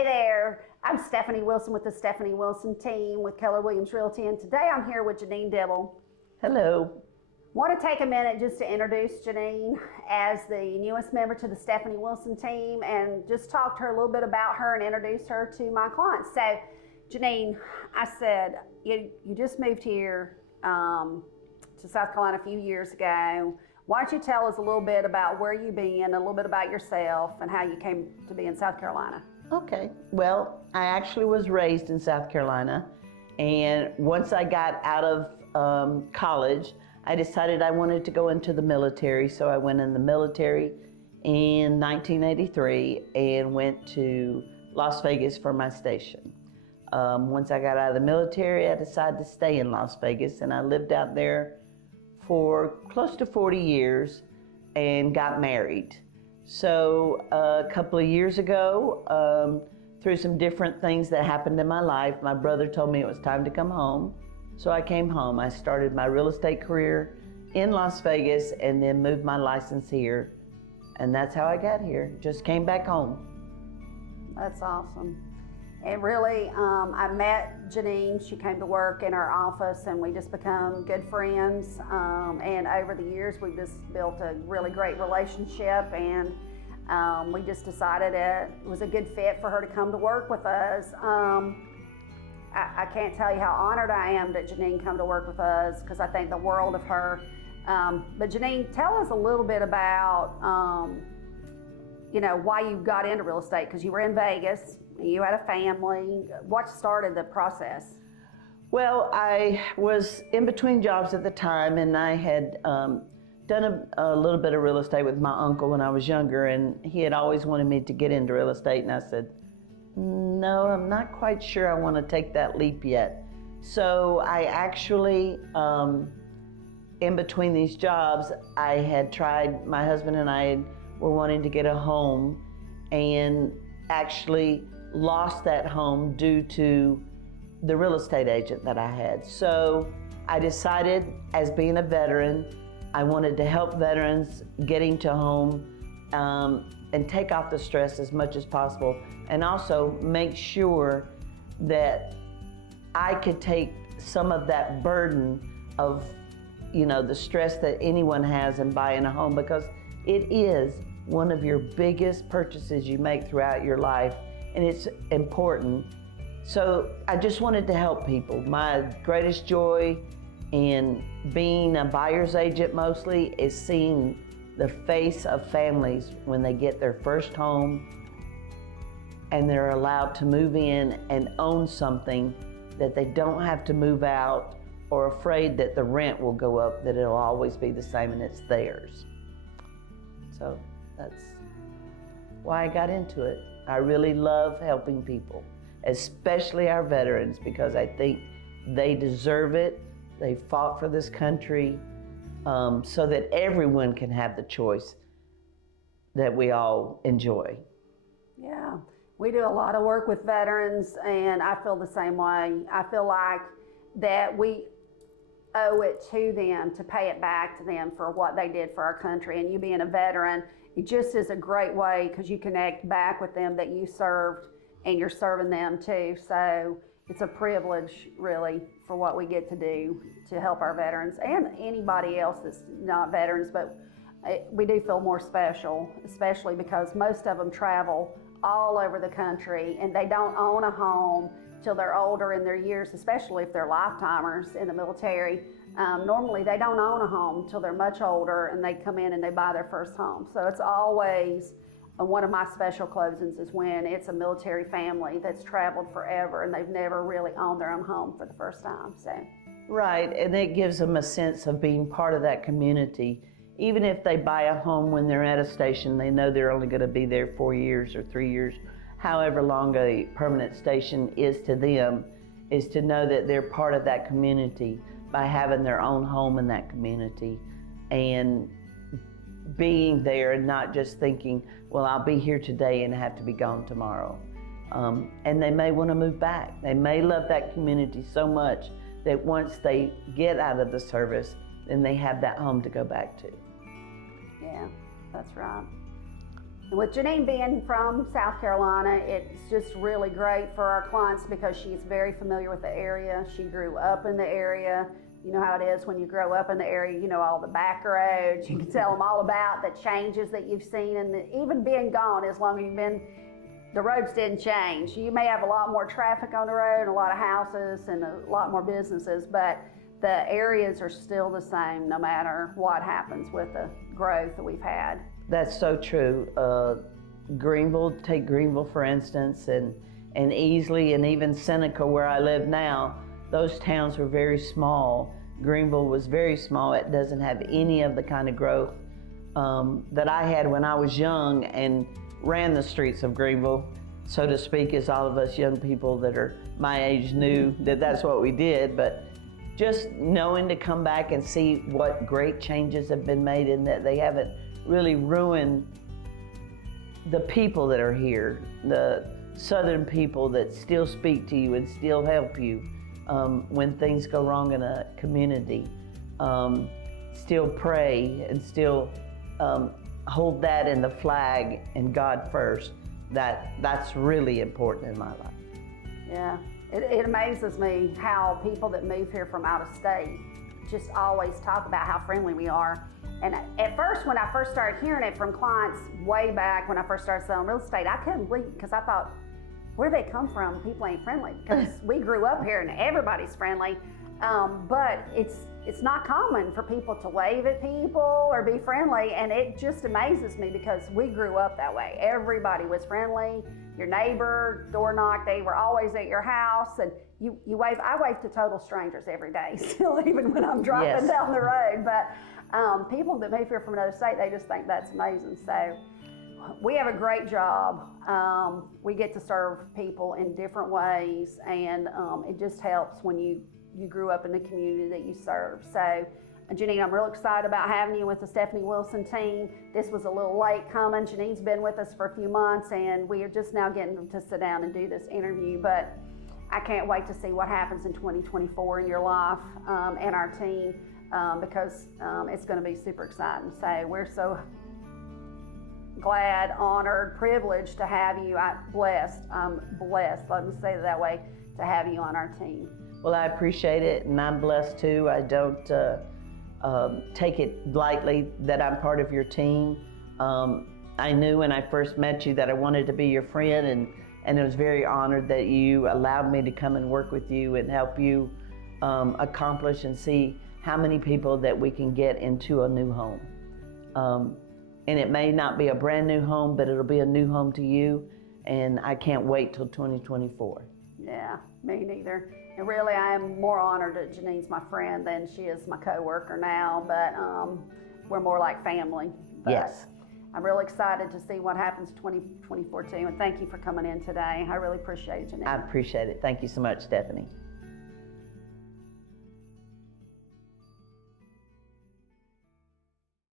Hey there, I'm Stephanie Wilson with the Stephanie Wilson team with Keller Williams Realty, and today I'm here with Janine Dibble. Hello. Want to take a minute just to introduce Janine as the newest member to the Stephanie Wilson team and just talk to her a little bit about her and introduce her to my clients. So, Janine, I said, you just moved here to South Carolina a few years ago. Why don't you tell us a little bit about where you've been, a little bit about yourself, and how you came to be in South Carolina? Okay. Well, I actually was raised in South Carolina, and once I got out of college, I decided I wanted to go into the military, so I went in the military in 1983 and went to Las Vegas for my station. Once I got out of the military, I decided to stay in Las Vegas, and I lived out there for close to 40 years and got married. So a couple of years ago, through some different things that happened in my life, my brother told me it was time to come home. So I came home. I started my real estate career in Las Vegas and then moved my license here. And that's how I got here. Just came back home. That's awesome. And really, I met Janine. She came to work in our office and we just become good friends. And over the years, we just built a really great relationship, and we just decided it was a good fit for her to come to work with us. I can't tell you how honored I am that Janine come to work with us, because I think the world of her. But Janine, tell us a little bit about why you got into real estate, because you were in Vegas, you had a family. What started the process? Well, I was in between jobs at the time, and I had done a little bit of real estate with my uncle when I was younger, and he had always wanted me to get into real estate, and I said, no, I'm not quite sure I want to take that leap yet. So I actually, in between these jobs, I had tried, my husband and I were wanting to get a home, and actually lost that home due to the real estate agent that I had. So I decided, as being a veteran, I wanted to help veterans getting to home and take off the stress as much as possible, and also make sure that I could take some of that burden of, the stress that anyone has in buying a home, because it is one of your biggest purchases you make throughout your life, and it's important. So I just wanted to help people. My greatest joy in being a buyer's agent mostly is seeing the face of families when they get their first home and they're allowed to move in and own something that they don't have to move out or afraid that the rent will go up, that it'll always be the same and it's theirs. So that's why I got into it. I really love helping people, especially our veterans, because I think they deserve it. They fought for this country so that everyone can have the choice that we all enjoy. Yeah, we do a lot of work with veterans, and I feel the same way. I feel like that we owe it to them to pay it back to them for what they did for our country. And you being a veteran, it just is a great way, because you connect back with them that you served, and you're serving them too. So it's a privilege, really, for what we get to do to help our veterans and anybody else that's not veterans. But we do feel more special, especially because most of them travel all over the country, and they don't own a home till they're older in their years, especially if they're lifetimers in the military. Normally they don't own a home till they're much older, and they come in and they buy their first home. So it's always one of my special closings is when it's a military family that's traveled forever and they've never really owned their own home for the first time. So. Right, and it gives them a sense of being part of that community. Even if they buy a home when they're at a station, they know they're only going to be there 4 years or 3 years, however long a permanent station is to them, is to know that they're part of that community by having their own home in that community and being there and not just thinking, well, I'll be here today and have to be gone tomorrow. And they may want to move back. They may love that community so much that once they get out of the service, then they have that home to go back to. Yeah, that's right. And with Janine being from South Carolina, it's just really great for our clients because she's very familiar with the area. She grew up in the area. You know how it is when you grow up in the area, you know all the back roads. You can tell them all about the changes that you've seen, and even being gone, as long as you've been, the roads didn't change. You may have a lot more traffic on the road, a lot of houses and a lot more businesses, but the areas are still the same no matter what happens with the growth that we've had. That's so true. Greenville, take Greenville for instance, and Easley and even Seneca where I live now, those towns were very small. Greenville was very small. It doesn't have any of the kind of growth that I had when I was young and ran the streets of Greenville, so to speak, as all of us young people that are my age knew that that's what we did. But just knowing to come back and see what great changes have been made and that they haven't really ruined the people that are here, the Southern people that still speak to you and still help you when things go wrong in a community, still pray and still hold that in the flag and God first. That's really important in my life. Yeah, it amazes me how people that move here from out of state just always talk about how friendly we are. And at first, when I first started hearing it from clients way back when I first started selling real estate, I couldn't believe it because I thought, where do they come from? People ain't friendly, because we grew up here and everybody's friendly. But it's not common for people to wave at people or be friendly, and it just amazes me because we grew up that way. Everybody was friendly. Your neighbor, door knock, they were always at your house, and you wave. I wave to total strangers every day, still, even when I'm driving down the road. But people that move here from another state, they just think that's amazing. So we have a great job. We get to serve people in different ways, and it just helps when you grew up in the community that you serve. So, Janine, I'm real excited about having you with the Stephanie Wilson team. This was a little late coming. Janine's been with us for a few months, and we are just now getting to sit down and do this interview. But I can't wait to see what happens in 2024 in your life and our team because it's going to be super exciting. So we're so glad, honored, privileged to have you. I'm blessed, let me say it that way, to have you on our team. Well, I appreciate it, and I'm blessed too. I don't take it lightly that I'm part of your team. I knew when I first met you that I wanted to be your friend, and I was very honored that you allowed me to come and work with you and help you accomplish and see how many people that we can get into a new home. And it may not be a brand new home, but it'll be a new home to you, and I can't wait till 2024. Yeah, me neither. And really, I am more honored that Janine's my friend than she is my coworker now, but we're more like family. But yes. I'm really excited to see what happens in 2024 too, and thank you for coming in today. I really appreciate it, Janine. I appreciate it. Thank you so much, Stephanie.